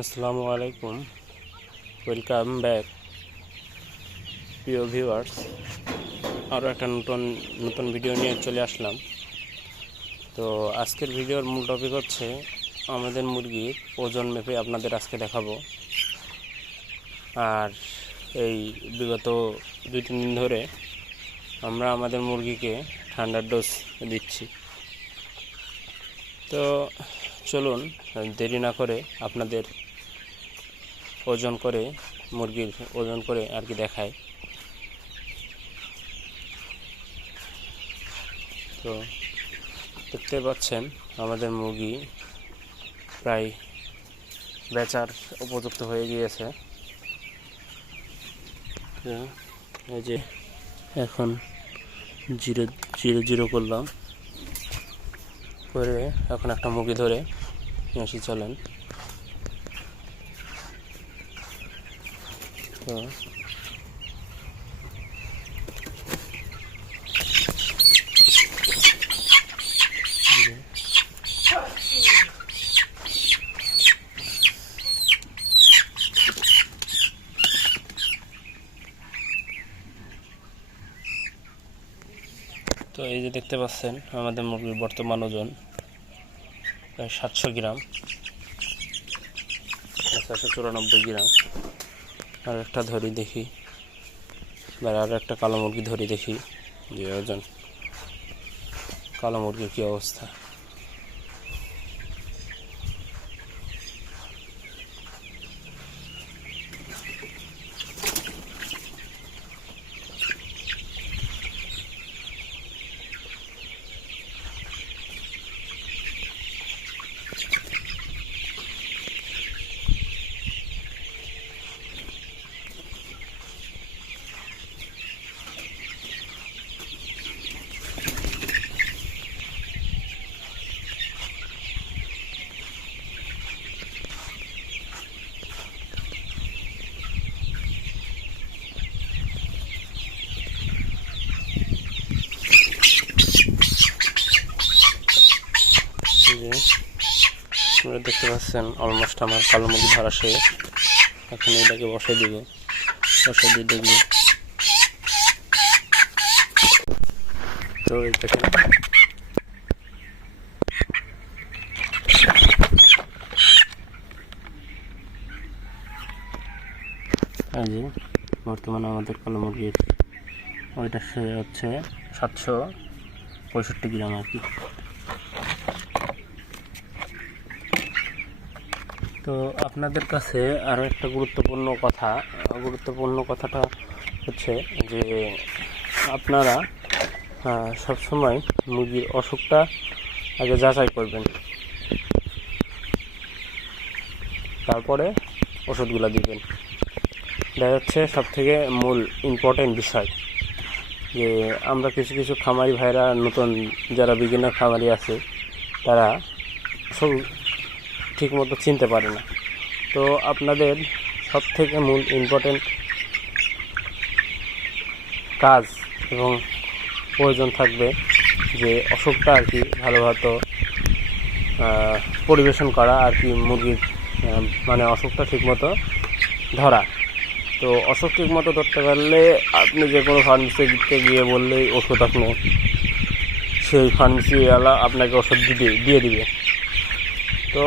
আসসালামু আলাইকুম, welcome back প্রিয় ভিউয়ার্স। আরও একটা নতুন ভিডিও নিয়ে চলে আসলাম। তো আজকের ভিডিওর মূল টপিক হচ্ছে আমাদের মুরগির ওজন মেপে আপনাদের আজকে দেখাবো। আর এই বিগত 2-3 দিন ধরে আমরা আমাদের মুরগিকে ঠান্ডার ডোজ দিচ্ছি। তো চলুন দেরি না করে আপনাদের মুরগির ওজন করে আর কি দেখায়। তো দেখতে পাচ্ছেন আমাদের মুরগি প্রায় বেচার উপযুক্ত হয়ে গিয়েছে। এই যে এখন 0.00 করলাম, করে এখন একটা মুরগি ধরে আসি, চলেন। তো এই যে দেখতে পাচ্ছেন আমাদের মুরগির বর্তমান ওজন প্রায় 700 গ্রাম, 794 গ্রাম। আর একটা ধরি দেখি, আর একটা কালো মুরগি ধরি দেখি যে ওজন কালো মুরগির কী অবস্থা। আপনারা দেখতে পাচ্ছেন অলমোস্ট আমার কালো মুরগি ধরা শেষ। এখন এটাকে বসাই দিয়ে দেখব। তো এটাকে বর্তমানে আমাদের কালো মুরগির ওইটা সে হচ্ছে 765 গ্রাম আর কি। তো আপনাদের কাছে আরও একটা গুরুত্বপূর্ণ কথাটা হচ্ছে যে আপনারা সবসময় মুরগির অসুখটা আগে যাচাই করবেন, তারপরে ওষুধগুলো দিবেন। দেখা যাচ্ছে সবথেকে মূল ইম্পর্টেন্ট বিষয় যে আমরা কিছু খামারি ভাইরা, নতুন যারা বিগিনার খামারি আছে, তারা সব ঠিকমতো চিনতে পারে না। তো আপনাদের সবথেকে মূল ইম্পর্টেন্ট কাজ এবং প্রয়োজন থাকবে যে অসুখটা আর কি ভালোভাবে পরিবেশন করা আর কি, মুরগির মানে অসুখটা ঠিকমতো ধরা। তো অসুখ ঠিকমতো ধরতে পারলে আপনি যে কোনো ফার্মেসিতে গিয়ে বললেই ওষুধ আপনি সেই ফার্মেসিওয়ালা আপনাকে ওষুধ দিয়ে দিবে। তো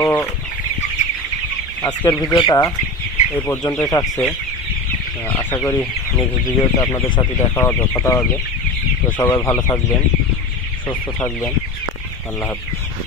আজকের ভিডিওটা এই পর্যন্তই থাকছে। আশা করি নেক্সট ভিডিওতে আপনাদের সাথে কথা হবে। তো সবাই ভালো থাকবেন, সুস্থ থাকবেন। আল্লাহ হাফেজ।